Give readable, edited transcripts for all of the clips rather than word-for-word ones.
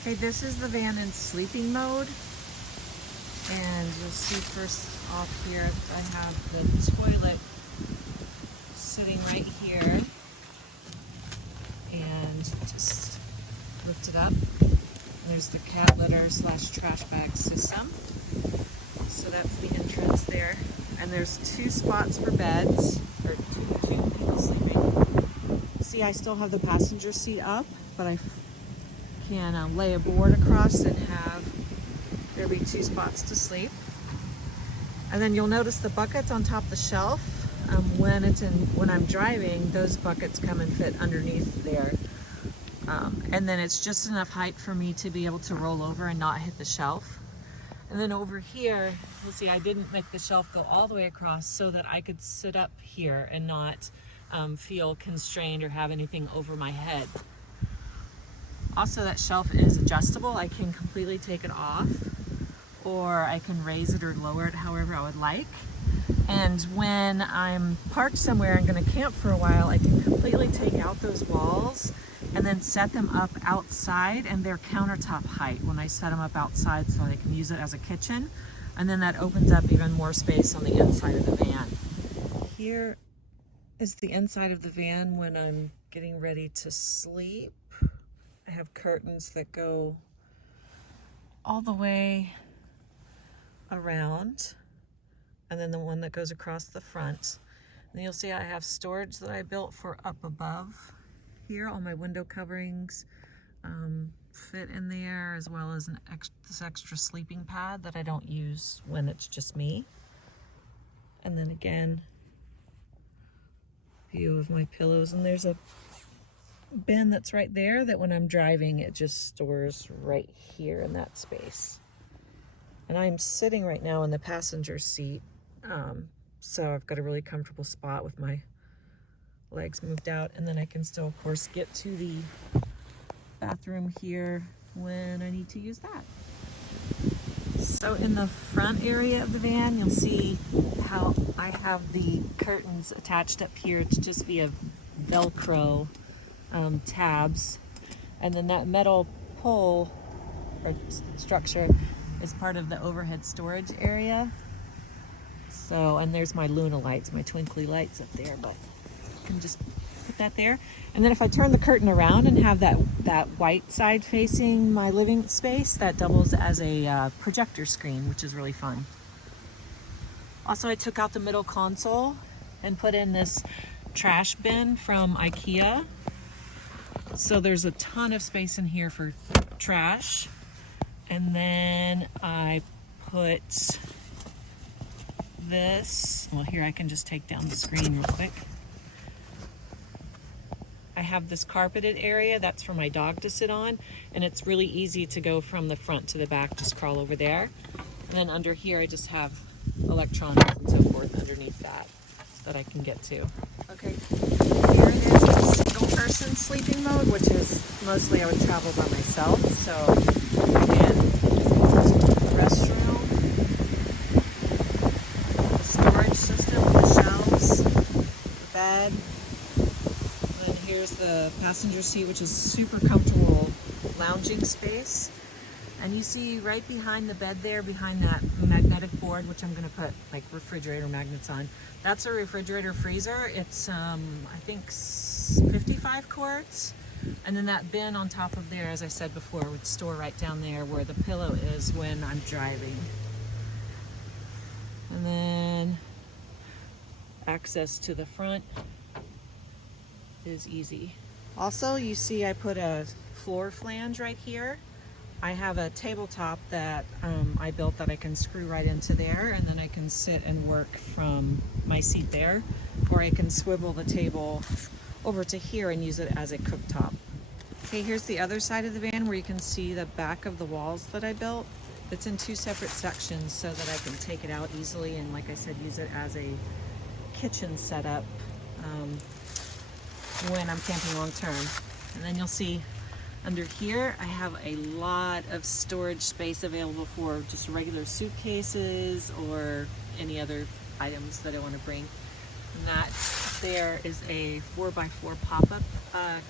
Okay, this is the van in sleeping mode. And you'll see first off here, I have the toilet sitting right here. And just lift it up. And there's the cat litter / trash bag system. So that's the entrance there. And there's 2 spots for beds, or two people sleeping. See, I still have the passenger seat up, but I can lay a board across and have there be 2 spots to sleep. And then you'll notice the buckets on top of the shelf. When I'm driving, those buckets come and fit underneath there. And then it's just enough height for me to be able to roll over and not hit the shelf. And then over here, you'll see I didn't make the shelf go all the way across so that I could sit up here and not feel constrained or have anything over my head. Also, that shelf is adjustable. I can completely take it off, or I can raise it or lower it however I would like. And when I'm parked somewhere and going to camp for a while, I can completely take out those walls and then set them up outside, and they're countertop height when I set them up outside so I can use it as a kitchen. And then that opens up even more space on the inside of the van. Here is the inside of the van when I'm getting ready to sleep. I have curtains that go all the way around, and then the one that goes across the front. And you'll see I have storage that I built for up above here. All my window coverings fit in there, as well as this extra sleeping pad that I don't use when it's just me. And then again, view of my pillows, and there's a bin that's right there that when I'm driving it just stores right here in that space. And I'm sitting right now in the passenger seat, so I've got a really comfortable spot with my legs moved out, and then I can still of course get to the bathroom here when I need to use that. So in the front area of the van, you'll see how I have the curtains attached up here to just via Velcro tabs, and then that metal pole or structure is part of the overhead storage area. So, and there's my Luna lights, my twinkly lights up there, but I can just put that there. And then if I turn the curtain around and have that white side facing my living space, that doubles as a projector screen, which is really fun. Also, I took out the middle console and put in this trash bin from IKEA. So there's a ton of space in here for trash. And then I put this, well, here I can just take down the screen real quick. I have this carpeted area that's for my dog to sit on, and it's really easy to go from the front to the back, just crawl over there. And then under here I just have electronics and so forth underneath that I can get to. Okay, here it is in single person sleeping mode, which is mostly I would travel by myself. So again, the restroom, the storage system with the shelves, the bed, and then here's the passenger seat, which is super comfortable lounging space. And you see right behind the bed there, behind that magnetic board, which I'm going to put like refrigerator magnets on, that's a refrigerator freezer. It's I think 55 quarts. And then that bin on top of there, as I said before, would store right down there where the pillow is when I'm driving. And then access to the front is easy. Also, you see I put a floor flange right here. I have a tabletop that I built that I can screw right into there, and then I can sit and work from my seat there, or I can swivel the table over to here and use it as a cooktop. Okay, here's the other side of the van where you can see the back of the walls that I built. It's in 2 separate sections so that I can take it out easily and, like I said, use it as a kitchen setup when I'm camping long term. And then you'll see under here, I have a lot of storage space available for just regular suitcases or any other items that I want to bring. And that there is a 4x4 pop-up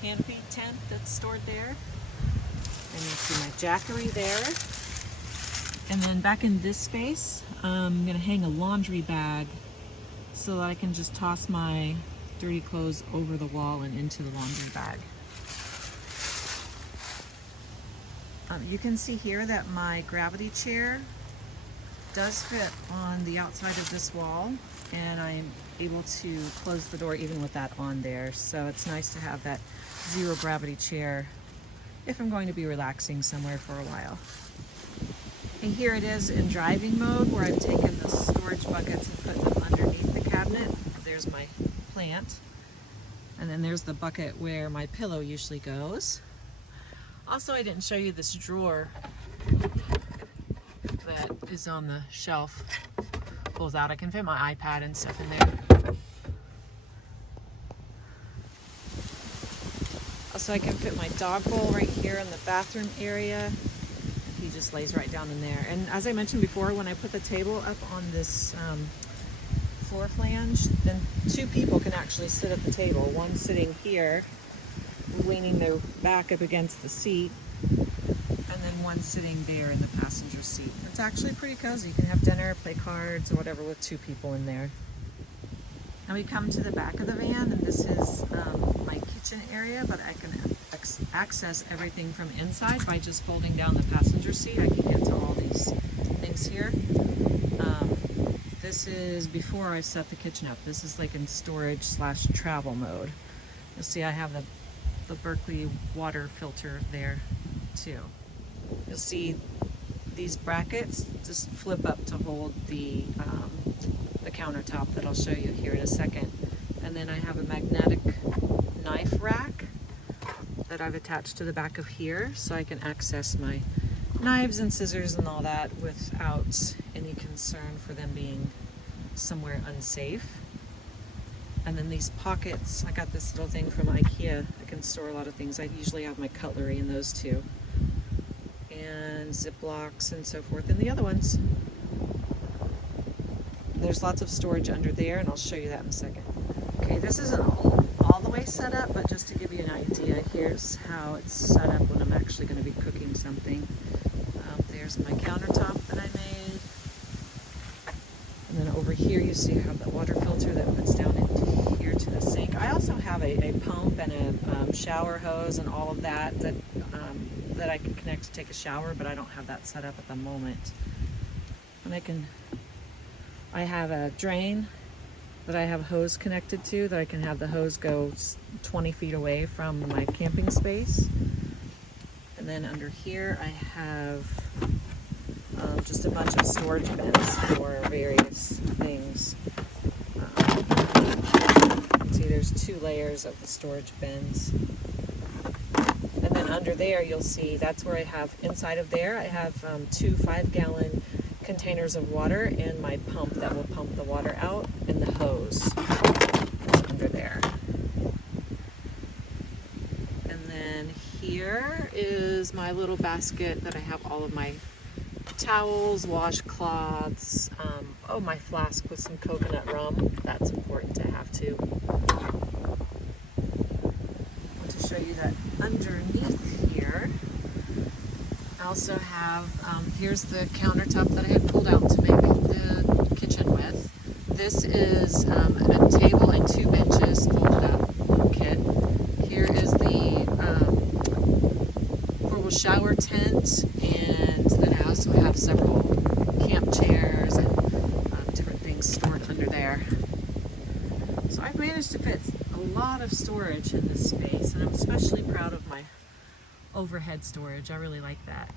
canopy tent that's stored there. And you see my jackery there. And then back in this space, I'm gonna hang a laundry bag so that I can just toss my dirty clothes over the wall and into the laundry bag. You can see here that my gravity chair does fit on the outside of this wall, and I'm able to close the door even with that on there. So it's nice to have that zero gravity chair if I'm going to be relaxing somewhere for a while. And here it is in driving mode, where I've taken the storage buckets and put them underneath the cabinet. There's my plant. And then there's the bucket where my pillow usually goes. Also, I didn't show you this drawer that is on the shelf. Pulls out. I can fit my iPad and stuff in there. Also, I can fit my dog bowl right here in the bathroom area. He just lays right down in there. And as I mentioned before, when I put the table up on this floor flange, then two people can actually sit at the table. One sitting here, leaning their back up against the seat, and then one sitting there in the passenger seat. It's actually pretty cozy. You can have dinner, play cards, or whatever with two people in there. Now we come to the back of the van, and this is my kitchen area, but I can access everything from inside by just folding down the passenger seat. I can get to all these things here. This is before I set the kitchen up. This is like in storage / travel mode. You'll see I have the Berkeley water filter there too. You'll see these brackets just flip up to hold the countertop that I'll show you here in a second. And then I have a magnetic knife rack that I've attached to the back of here, so I can access my knives and scissors and all that without any concern for them being somewhere unsafe. And then these pockets, I got this little thing from IKEA. I can store a lot of things. I usually have my cutlery in those too. And Ziplocs and so forth in the other ones. There's lots of storage under there, and I'll show you that in a second. Okay, this isn't all the way set up, but just to give you an idea, here's how it's set up when I'm actually going to be cooking something. There's my countertop that I made. And then over here you see I have the water filter that puts down into here to the sink. I also have a pump and a shower hose and all of that that I can connect to take a shower, but I don't have that set up at the moment. And I have a drain that I have a hose connected to, that I can have the hose go 20 feet away from my camping space. And then under here I have just a bunch of storage bins for various things. See, there's 2 layers of the storage bins. And then under there you'll see that's where I have, inside of there I have 2 5-gallon containers of water and my pump that will pump the water out, and the hose under there. And then here is my little basket that I have all of my towels, washcloths, my flask with some coconut rum. That's important to have too. I want to show you that underneath here I also have, here's the countertop that I had pulled out to make the kitchen with. This is a table and 2 benches folded up kit. Here is the portable shower tent, and then I also have several camp chairs and different things stored under there. So I've managed to fit a lot of storage in this space, and I'm especially proud of my overhead storage. I really like that.